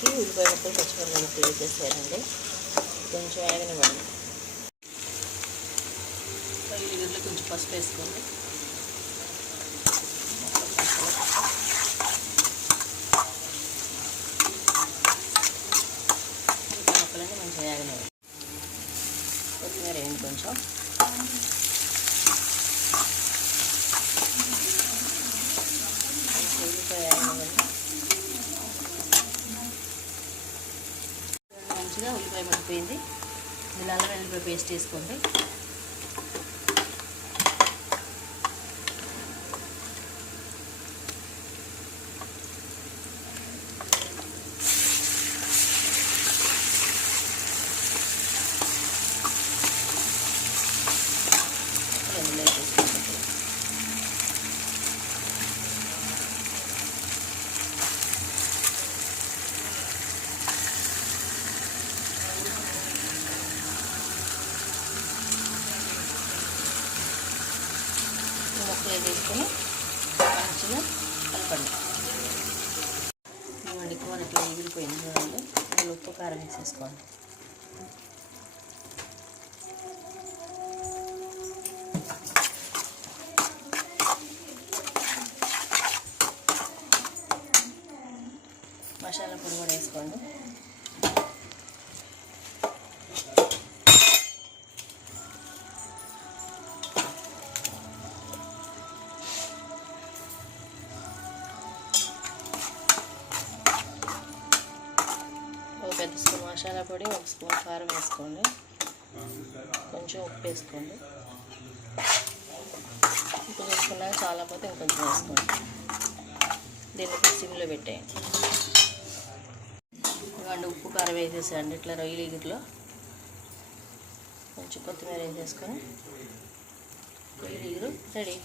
దీంట్లోకి ఉల్లిపాయ ముక్కలు పచ్చిమిరపకాయలు ముక్కలు వేసేసానండి. కొంచెం వేగనివ్వండి. దీంట్లో కొంచెం పసుపు వేసుకోండి. ముక్కలన్నీ మంచిగా వేగనివ్వండి. కొత్తిమీర వేయండి కొంచెం. ఉల్లిపాయ వేగనివ్వండి. మంచిగా ఉల్లిపాయ మగ్గిపోయింది. ఇలా అల్లం వెల్లుల్లిపాయ పేస్ట్ వేసుకోండి. ముక్కలు వేసుకొని మంచిగా కలపండి. ఇవ్వండి, కూర ఇట్లా ఎగిరిపోయింది చూడండి. ఇందులో ఉప్పు కారం వేసేసుకోండి. మసాలా పొడి కూడా వేసుకోండి. ఒక పెద్ద స్పూన్ మసాలా పొడి, ఒక స్పూన్ కారం వేసుకోండి. కొంచెం ఉప్పు వేసుకోండి. ఉప్పు వేసుకున్నాక చాలా పోతే ఇంకొంచెం వేసుకోండి. దీన్ని సిమ్లో పెట్టేయండి. ఇవ్వండి, ఉప్పు కారం వేసేసండి. ఇట్లా రొయ్యలు ఎగురులో కొంచెం కొత్తిమీర వేసేసుకొని రొయ్యలు ఎగురు రెడీ.